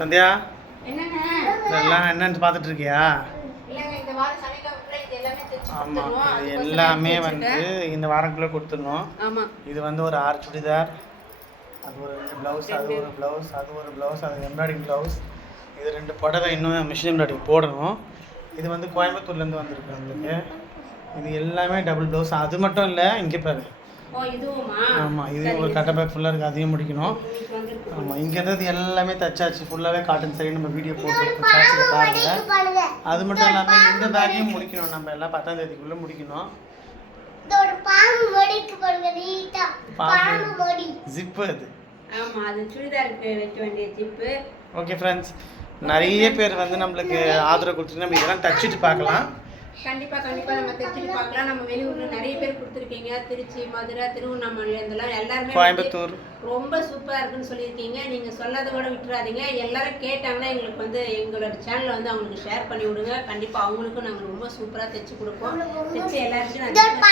சந்தியா இதெல்லாம் என்னன்னு பார்த்துட்டு இருக்கியா? ஆமாம், இது எல்லாமே வந்து இந்த வாரக்குள்ளே கொடுத்துடணும். இது வந்து ஒரு 6 சுடிதார், அது ஒரு 2 ப்ளவுஸ், அது ஒரு ப்ளவுஸ், அது ஒரு ப்ளவுஸ், அது எம்ப்ராய்டிங் ப்ளவுஸ், இது 2 புடவை இன்னும் மிஷின் எம்ப்ராய்டிங் போடணும். இது வந்து கோயம்புத்தூர்லேருந்து வந்திருக்கு நம்மளுக்கு. இது எல்லாமே டபுள் ப்ளவுஸ். அது மட்டும் இல்லை, இங்கே பாரு. ஆமாம், இது ஒரு கட்டை பேக் ஃபுல்லாக இருக்குது, அதையும் முடிக்கணும். ஆமாம், இங்கே இருந்தது எல்லாமே தச்சாச்சு, ஃபுல்லாகவே காட்டன் சரி. நம்ம வீடியோ போட்டு பாருங்க. அது மட்டும் இல்லாமல் இந்த பேக்கையும் முடிக்கணும், நம்ம எல்லாம் 10ஆம் தேதிக்குள்ளே முடிக்கணும். ஜிப்பு அது ஓகே ஃப்ரெண்ட்ஸ், நிறைய பேர் வந்து நம்மளுக்கு ஆதரவு கொடுத்துட்டு நம்ம இதெல்லாம் தச்சுட்டு பார்க்கலாம். கண்டிப்பாக நம்ம தைச்சிட்டு பார்க்கலாம். நம்ம வெளியூர்ல நிறைய பேர் கொடுத்துருக்கீங்க. திருச்சி, மதுரை, திருவண்ணாமலை இதெல்லாம் எல்லாருமே கோயம்புத்தூர் ரொம்ப சூப்பராக இருக்குன்னு சொல்லியிருக்கீங்க. நீங்கள் சொல்லாத கூட விட்டுறாதீங்க. எல்லாரும் கேட்டாங்கன்னா எங்களுக்கு வந்து எங்களோட சேனலை வந்து அவங்களுக்கு ஷேர் பண்ணி விடுங்க. கண்டிப்பாக அவங்களுக்கும் நாங்கள் ரொம்ப சூப்பராக தைச்சி கொடுப்போம். தைச்சி எல்லாருக்கும் எல்லாருக்கும்